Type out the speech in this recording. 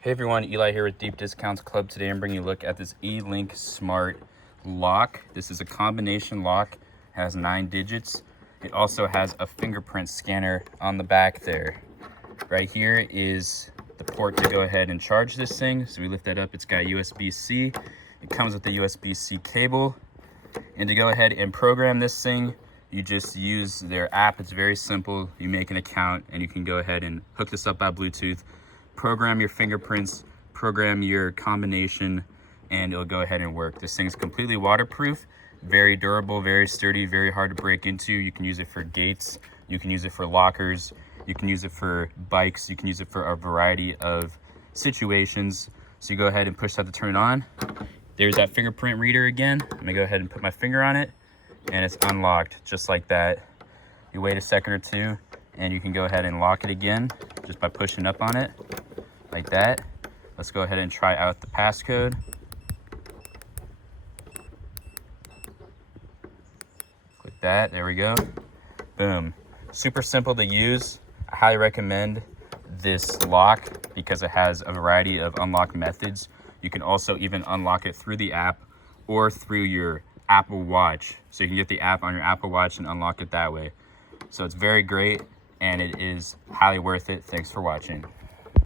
Hey everyone, Eli here with Deep Discounts Club. Today I'm bringing you a look at this eLinkSmart lock. This is a combination lock, has 9 digits. It also has a fingerprint scanner on the back there. Right here is the port to go ahead and charge this thing. So we lift that up, it's got USB-C. It comes with the USB-C cable. And to go ahead and program this thing, you just use their app. It's very simple. You make an account and you can go ahead and hook this up by Bluetooth, program your fingerprints, program your combination, and it'll go ahead and work. This thing's completely waterproof, very durable, very sturdy, very hard to break into. You can use it for gates, you can use it for lockers, you can use it for bikes, you can use it for a variety of situations. So you go ahead and push that to turn it on. There's that fingerprint reader again. I'm gonna go ahead and put my finger on it, and it's unlocked just like that. You wait a second or two, and you can go ahead and lock it again just by pushing up on it like that. Let's go ahead and try out the passcode. Click that, there we go. Boom. Super simple to use. I highly recommend this lock because it has a variety of unlock methods. You can also even unlock it through the app or through your Apple Watch. So you can get the app on your Apple Watch and unlock it that way. So it's very great and it is highly worth it. Thanks for watching.